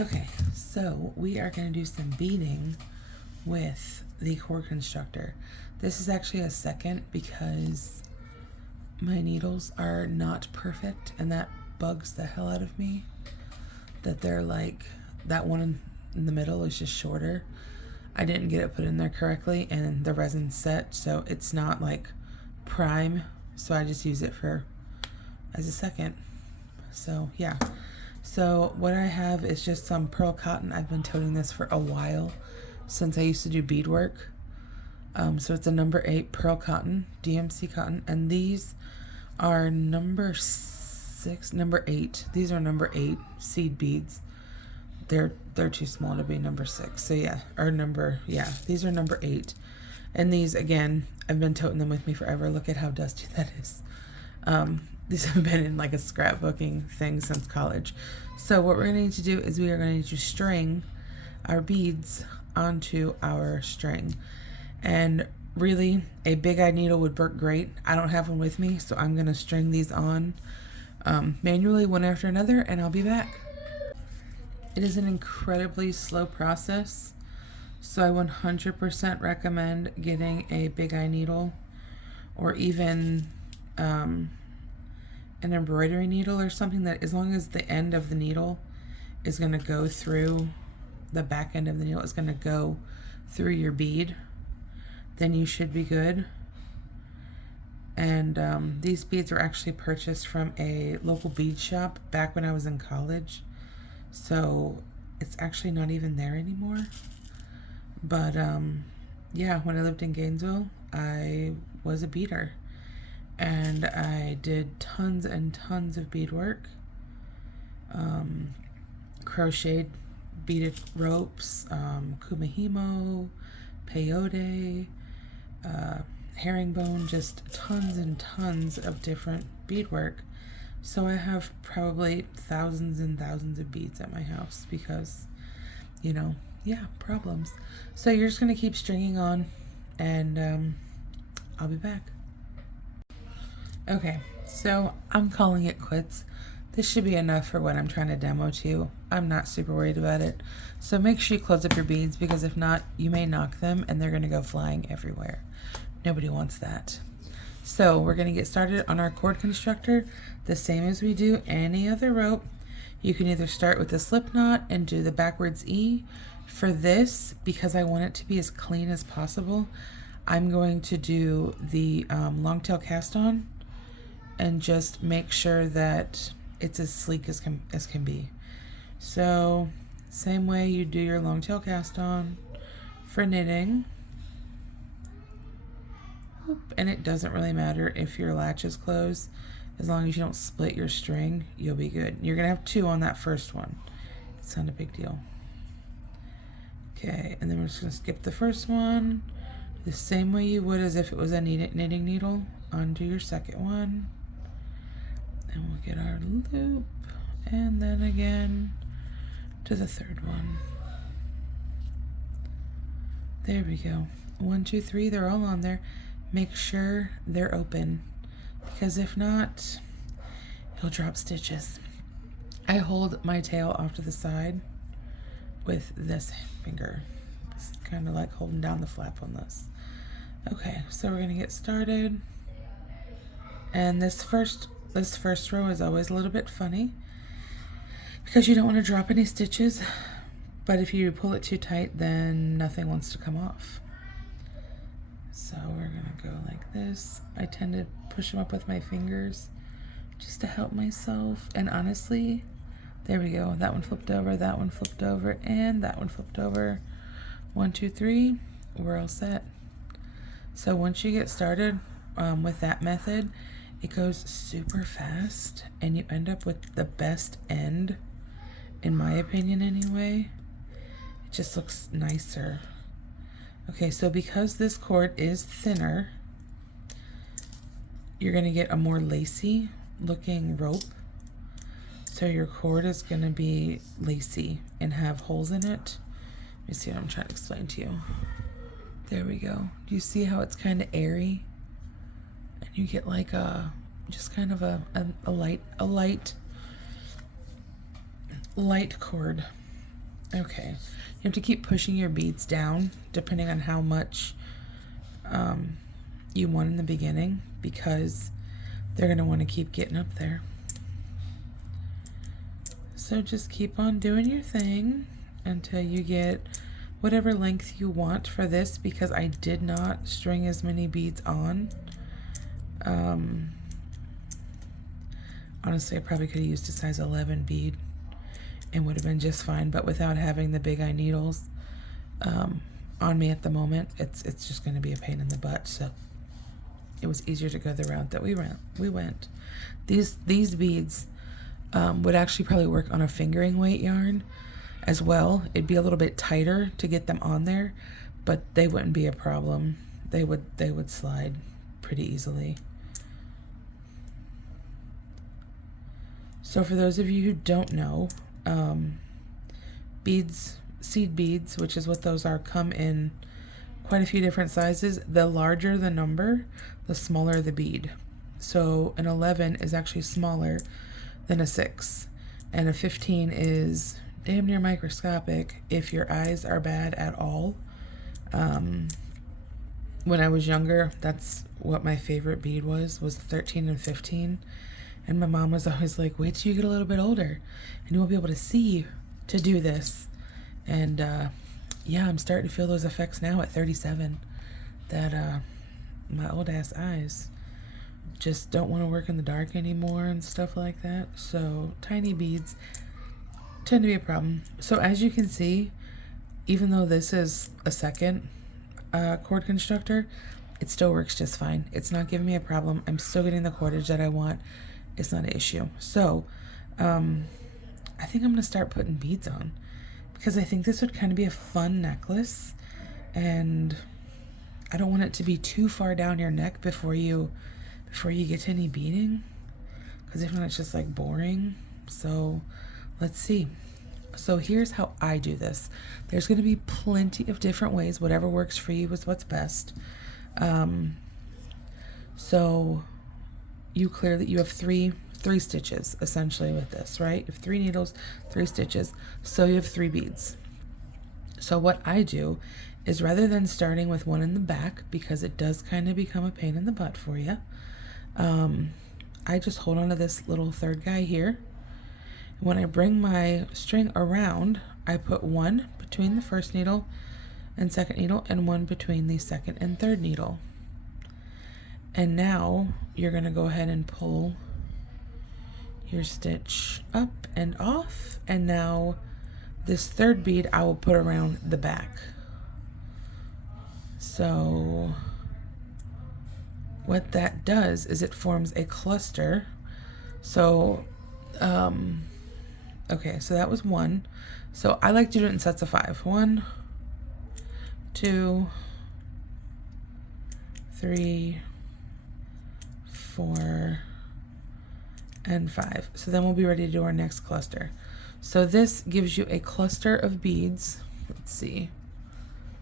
Okay, so we are going to do some beading with the Cord-Constructor. This is actually a second because my needles are not perfect, and that bugs the hell out of me. That they're like, that one in the middle is just shorter. I didn't get it put in there correctly, and the resin's set, so it's not like prime. So I just use it for as a second. So yeah. So what I have is just some pearl cotton. I've been toting this for a while, since I used to do beadwork. So it's a number 8 pearl cotton, DMC cotton, and these are number 8. These are number 8 seed beads. They're too small to be number 6. So yeah, these are number 8. And these, again, I've been toting them with me forever. Look at how dusty that is. These have been in like a scrapbooking thing since college. So what we're going to need to do is we are going to need to string our beads onto our string. And really, a big eye needle would work great. I don't have one with me, so I'm going to string these on manually one after another, and I'll be back. It is an incredibly slow process, so I 100% recommend getting a big eye needle, or even an embroidery needle or something, that as long as the end of the needle is going to go through, the back end of the needle is going to go through your bead, then you should be good. And these beads were actually purchased from a local bead shop back when I was in college, so it's actually not even there anymore. But yeah, when I lived in Gainesville, I was a beader, and I did tons and tons of beadwork, crocheted beaded ropes, kumihimo, peyote, herringbone, just tons and tons of different beadwork. So I have probably thousands and thousands of beads at my house because, you know, yeah, problems. So you're just going to keep stringing on, and I'll be back. Okay, so I'm calling it quits. This should be enough for what I'm trying to demo to you. I'm not super worried about it. So make sure you close up your beads, because if not, you may knock them and they're going to go flying everywhere. Nobody wants that. So we're going to get started on our Cord-Constructor the same as we do any other rope. You can either start with a slip knot and do the backwards E. For this, because I want it to be as clean as possible, I'm going to do the long tail cast on, and just make sure that it's as sleek as can be. So same way you do your long tail cast on for knitting. And it doesn't really matter if your latch is closed, as long as you don't split your string, you'll be good. You're gonna have 2 on that first one. It's not a big deal. Okay, and then we're just gonna skip the first one the same way you would as if it was a knitting needle onto your second one. And we'll get our loop, and then again to the third one. There we go. 1, 2, 3, they're all on there. Make sure they're open, because if not, you'll drop stitches. I hold my tail off to the side with this finger. It's kind of like holding down the flap on this. Okay, so we're gonna get started. And this first row is always a little bit funny, because you don't want to drop any stitches, but if you pull it too tight, then nothing wants to come off. So we're gonna go like this. I tend to push them up with my fingers just to help myself, and honestly, there we go. That one flipped over, that one flipped over, and that one flipped over. 1, 2, 3, we're all set. So once you get started with that method, it goes super fast, and you end up with the best end, in my opinion anyway. It just looks nicer. Okay, so because this cord is thinner, you're going to get a more lacy looking rope. So your cord is going to be lacy and have holes in it. Let me see what I'm trying to explain to you. There we go. Do you see how it's kind of airy? And you get like a, just kind of a light cord. Okay, you have to keep pushing your beads down depending on how much you want in the beginning, because they're going to want to keep getting up there. So just keep on doing your thing until you get whatever length you want for this, because I did not string as many beads on. Honestly, I probably could have used a size 11 bead and would have been just fine, but without having the big eye needles on me at the moment, it's just going to be a pain in the butt. So it was easier to go the route that we went. These beads would actually probably work on a fingering weight yarn as well. It'd be a little bit tighter to get them on there, but they wouldn't be a problem. They would slide pretty easily. So for those of you who don't know, seed beads, which is what those are, come in quite a few different sizes. The larger the number, the smaller the bead. So an 11 is actually smaller than a 6, and a 15 is damn near microscopic if your eyes are bad at all. When I was younger, that's what my favorite bead was 13 and 15. And my mom was always like, wait till you get a little bit older and you won't be able to see to do this. And yeah, I'm starting to feel those effects now at 37, that my old ass eyes just don't want to work in the dark anymore and stuff like that. So tiny beads tend to be a problem. So as you can see, even though this is a second cord constructor, it still works just fine. It's not giving me a problem. I'm still getting the cordage that I want. It's not an issue. So I think I'm gonna start putting beads on, because I think this would kind of be a fun necklace, and I don't want it to be too far down your neck before you get to any beading, because if not, it's just like boring. So let's see. So here's how I do this. There's going to be plenty of different ways. Whatever works for you is what's best. So you have three stitches essentially with this, right? You have 3 needles, 3 stitches. So you have 3 beads. So what I do is, rather than starting with one in the back, because it does kind of become a pain in the butt for you, I just hold on to this little third guy here. When I bring my string around, I put one between the first needle and second needle, and one between the second and third needle. And now you're going to go ahead and pull your stitch up and off, and now this third bead I will put around the back. So what that does is it forms a cluster. So okay, so that was 1. So I like to do it in sets of 5. 1, 2, 3, 4, and 5. So then we'll be ready to do our next cluster. So this gives you a cluster of beads. Let's see.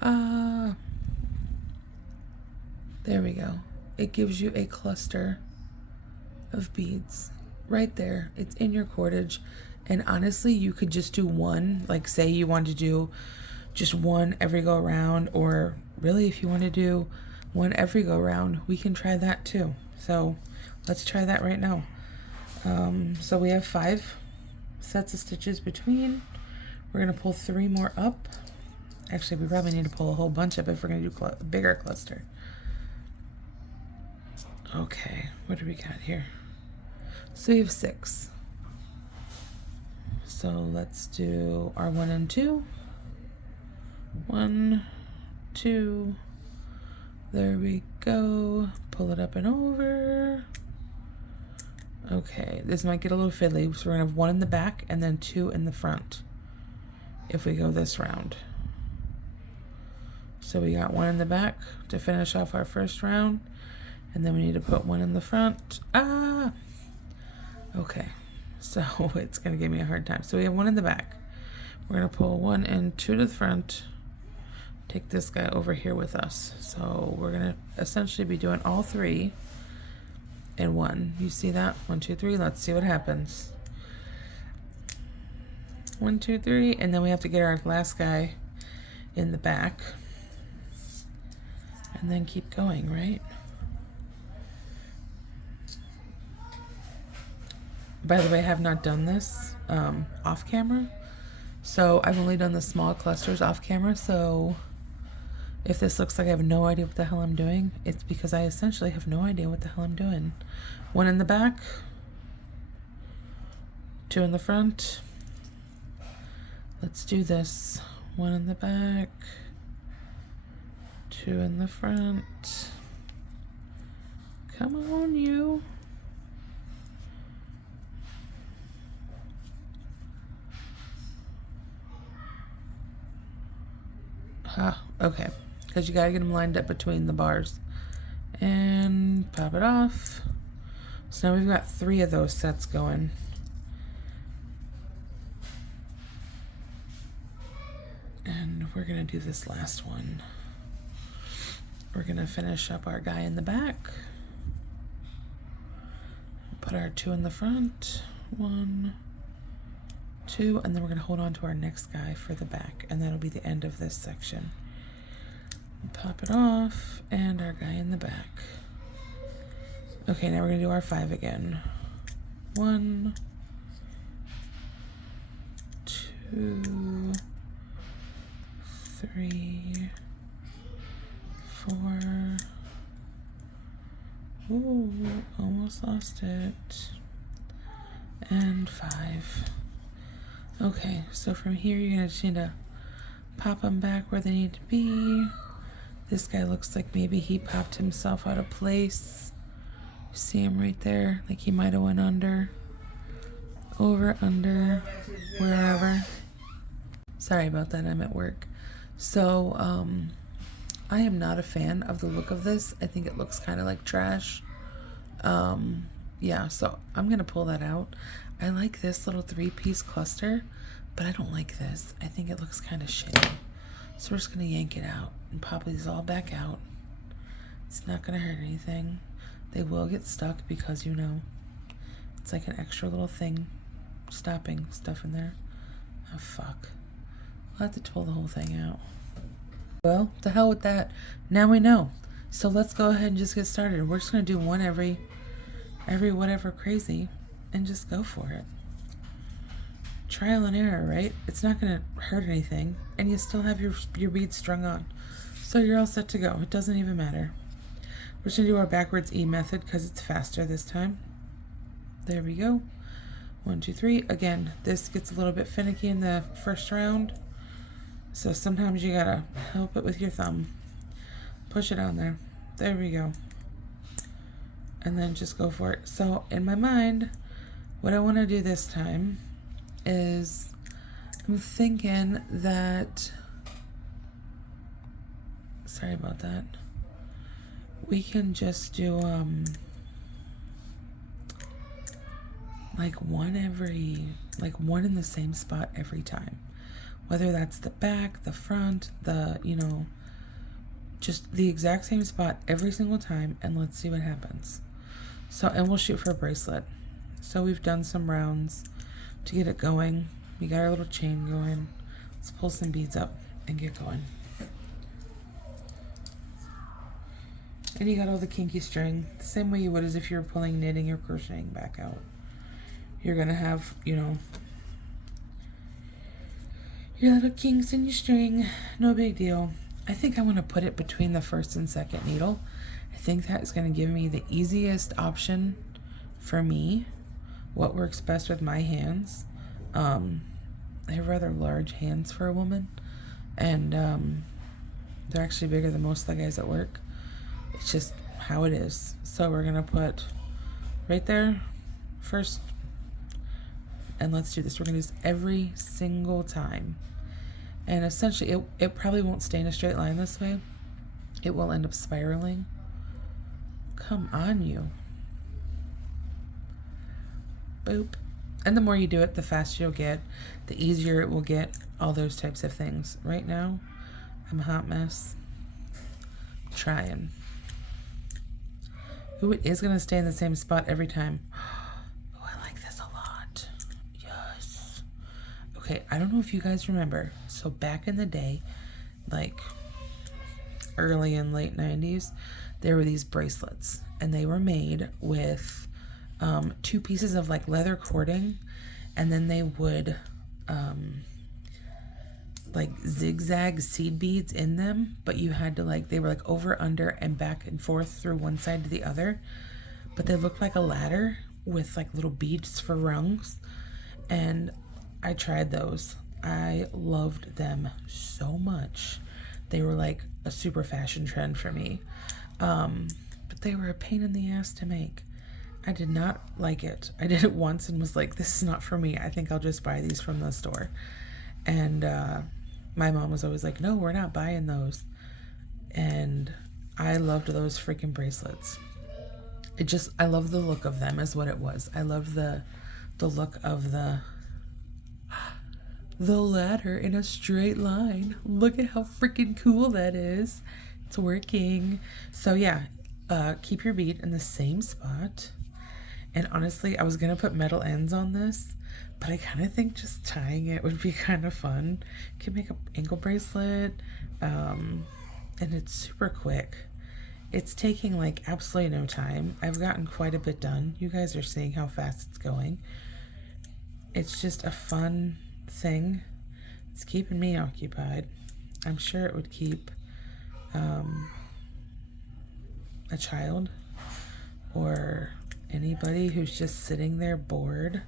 There we go. It gives you a cluster of beads right there. It's in your cordage. And honestly, you could just do one, like say you want to do just one every go around, or really if you want to do one every go round, we can try that too. So let's try that right now. So we have 5 sets of stitches between. We're going to pull 3 more up. Actually, we probably need to pull a whole bunch up if we're going to do a bigger cluster. Okay, what do we got here? So we have 6. So let's do our 1 and 2. 1, 2. There we go. Pull it up and over. Okay, this might get a little fiddly, so we're gonna have 1 in the back and then 2 in the front if we go this round. So we got 1 in the back to finish off our first round, and then we need to put 1 in the front. Okay, so it's gonna give me a hard time. So we have 1 in the back. We're gonna pull 1 and 2 to the front. Take this guy over here with us. So we're gonna essentially be doing all 3 in 1. You see that? 1, 2, 3. Let's see what happens. 1, 2, 3, and then we have to get our last guy in the back. And then keep going, right? By the way, I have not done this off camera. So I've only done the small clusters off camera. So if this looks like I have no idea what the hell I'm doing, it's because I essentially have no idea what the hell I'm doing. 1 in the back, 2 in the front. Let's do this. 1 in the back, 2 in the front. Come on, you. Okay, because you gotta get them lined up between the bars. And pop it off. So now we've got 3 of those sets going. And we're gonna do this last one. We're gonna finish up our guy in the back. Put our 2 in the front. 1, 2, and then we're gonna hold on to our next guy for the back, and that'll be the end of this section. Pop it off, and our guy in the back. Okay, now we're gonna do our 5 again. 1, 2, 3, 4. Ooh, almost lost it. And 5. Okay, so from here you're gonna just need to pop them back where they need to be. This guy looks like maybe he popped himself out of place. See him right there, like he might have went under, over, under, wherever. Sorry about that, I'm at work. So I am not a fan of the look of this. I think it looks kind of like trash. Yeah, so I'm gonna pull that out. I like this little 3-piece cluster, but I don't like this. I think it looks kind of shitty. So we're just gonna yank it out and pop these all back out. It's not gonna hurt anything. They will get stuck because, you know, it's like an extra little thing stopping stuff in there. Oh, fuck. I'll have to pull the whole thing out. Well, the hell with that. Now we know. So let's go ahead and just get started. We're just gonna do one every whatever crazy and just go for it. Trial and error, right? It's not gonna hurt anything, and you still have your beads strung on. So you're all set to go. It doesn't even matter. We're just gonna do our backwards E method because it's faster this time. There we go. 1, 2, 3. Again, this gets a little bit finicky in the first round. So sometimes you gotta help it with your thumb. Push it on there. There we go. And then just go for it. So in my mind, what I want to do this time is I'm thinking that, sorry about that, we can just do like one in the same spot every time, whether that's the back, the front, the, you know, just the exact same spot every single time, and let's see what happens. So, and we'll shoot for a bracelet. So we've done some rounds to get it going. We got our little chain going. Let's pull some beads up and get going. And you got all the kinky string, the same way you would as if you were pulling knitting or crocheting back out. You're gonna have, you know, your little kinks in your string. No big deal. I think I want to put it between the first and second needle. I think that is going to give me the easiest option for me, what works best with my hands. I have rather large hands for a woman, and they're actually bigger than most of the guys at work. It's just how it is. So we're going to put right there first, and let's do this. We're going to do this every single time. And essentially, it probably won't stay in a straight line this way. It will end up spiraling. Come on, you. Boop. And the more you do it, the faster you'll get, the easier it will get, all those types of things. Right now, I'm a hot mess. Trying. Ooh, it is going to stay in the same spot every time. Oh, I like this a lot. Yes. Okay, I don't know if you guys remember. So back in the day, like early and late 90s, there were these bracelets, and they were made with 2 pieces of like leather cording, and then they would like zigzag seed beads in them, but you had to like, they were like over, under, and back and forth through one side to the other, but they looked like a ladder with like little beads for rungs. And I tried those. I loved them so much. They were like a super fashion trend for me, but they were a pain in the ass to make. I did not like it. I did it once and was like, this is not for me. I think I'll just buy these from the store. And my mom was always like, no, we're not buying those. And I loved those freaking bracelets. I love the look of them is what it was. I loved the look of the ladder in a straight line. Look at how freaking cool that is. It's working. So yeah, keep your bead in the same spot. And honestly, I was going to put metal ends on this, but I kind of think just tying it would be kind of fun. You can make an ankle bracelet, and it's super quick. It's taking like absolutely no time. I've gotten quite a bit done. You guys are seeing how fast it's going. It's just a fun thing. It's keeping me occupied. I'm sure it would keep a child or anybody who's just sitting there bored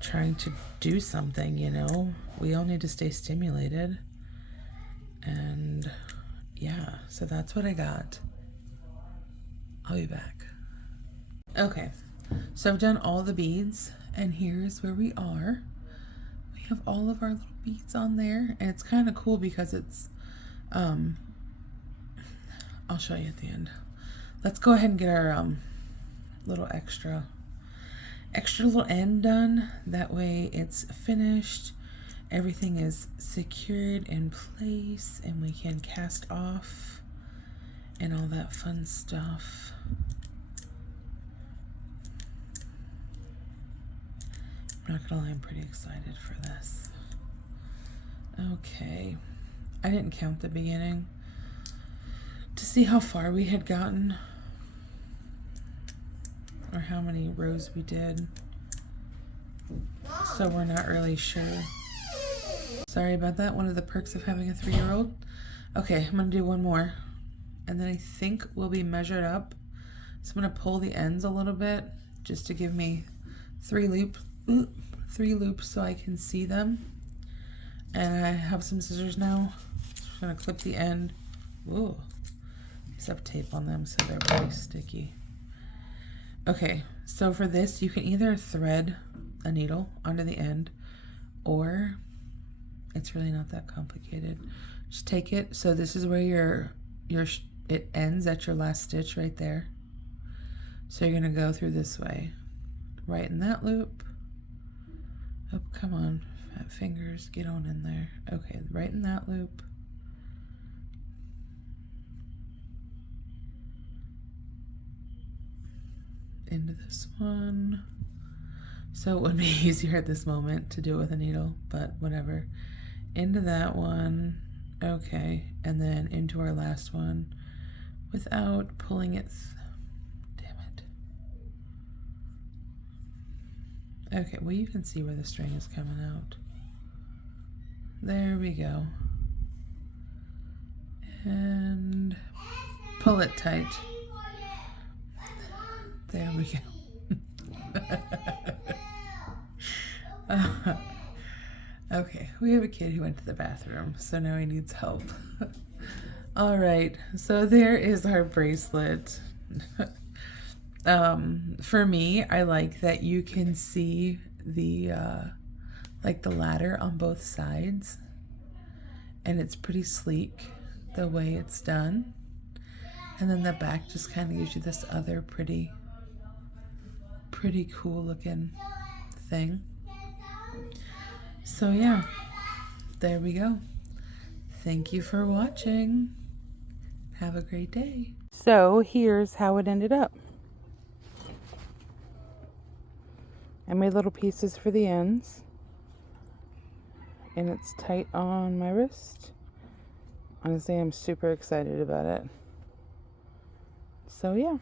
trying to do something, you know. We all need to stay stimulated. And yeah, so that's what I got. I'll be back. Okay, so I've done all the beads, and here's where we are. We have all of our little beads on there, and it's kind of cool because it's I'll show you at the end. Let's go ahead and get our little extra little end done. That way it's finished, everything is secured in place, and we can cast off and all that fun stuff. I'm not gonna lie, I'm pretty excited for this. Okay, I didn't count the beginning to see how far we had gotten or how many rows we did, so we're not really sure. Sorry about that. One of the perks of having a 3-year-old. Okay, I'm gonna do one more, and then I think we'll be measured up. So I'm gonna pull the ends a little bit just to give me 3 loops so I can see them. And I have some scissors now. So I'm gonna clip the end. Whoa, just have tape on them so they're pretty sticky. Okay, so for this, you can either thread a needle onto the end, or it's really not that complicated. Just take it. So this is where it ends at your last stitch right there. So you're gonna go through this way, right in that loop. Oh, come on, fat fingers, get on in there. Okay, right in that loop. Into this one. So it would be easier at this moment to do it with a needle, but whatever. Into that one. Okay, and then into our last one without pulling it. Damn it. Okay, well, you can see where the string is coming out. There we go. And pull it tight. There we go. Okay, we have a kid who went to the bathroom, so now he needs help. All right, so there is our bracelet. For me, I like that you can see the like the ladder on both sides, and it's pretty sleek the way it's done. And then the back just kind of gives you this other pretty cool looking thing. So yeah, there we go. Thank you for watching. Have a great day. So here's how it ended up. I made little pieces for the ends, and it's tight on my wrist. Honestly, I'm super excited about it. So yeah,